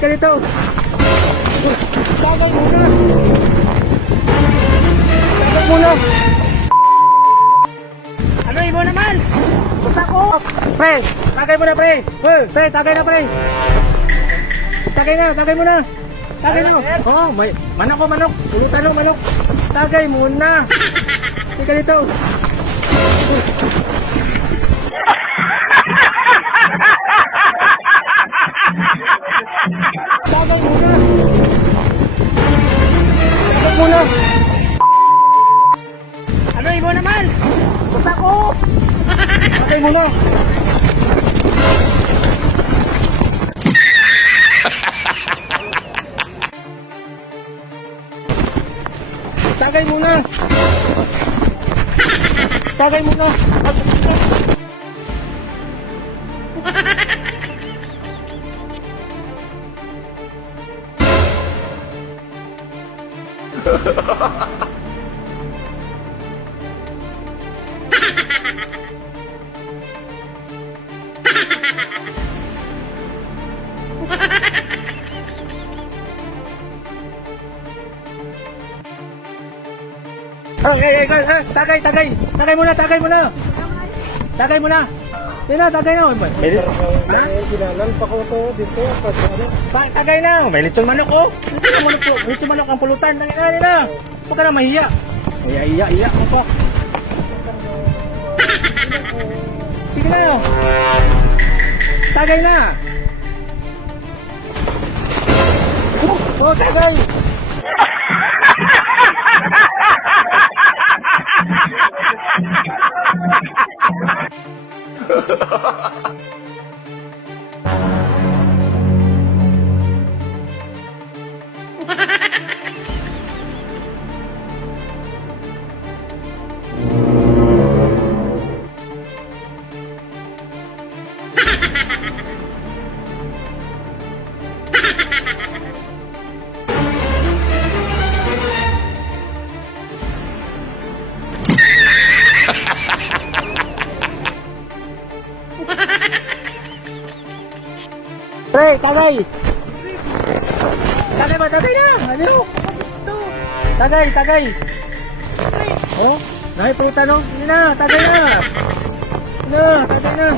Tika dito. Tagay muna. Tagay muna. Ano mo naman? Basta ko. Pre, tagay muna pre. Pre, tagay na pre. Tagay muna. Tagay na. Oh, may manok. Ulutan ng manok. Tagay muna. Tika dito. Tagay muna. Tagay muna. Ano mo naman? Basta ko. Tagay muna. Tagay muna. Tagay muna. Okay, tagay muna. Tagay muna. Sino, tagay na. Ginalan pa ko to dito. Tagay na. May lechong manok oh. Lechong manok ang pulutan. Tagay na. Huwag ka na mahiya. Iya mo po. Sige na. Tagay na. Oh, tagay. Pre, tagay! Tagay na! Ano? Tagay! Oh, nakipulutan no? Hindi na, tagay na! Ano, tagay na!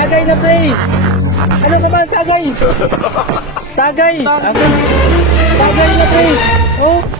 Tagay na, pre! Ano naman, tagay! Tagay na, pre! Oh!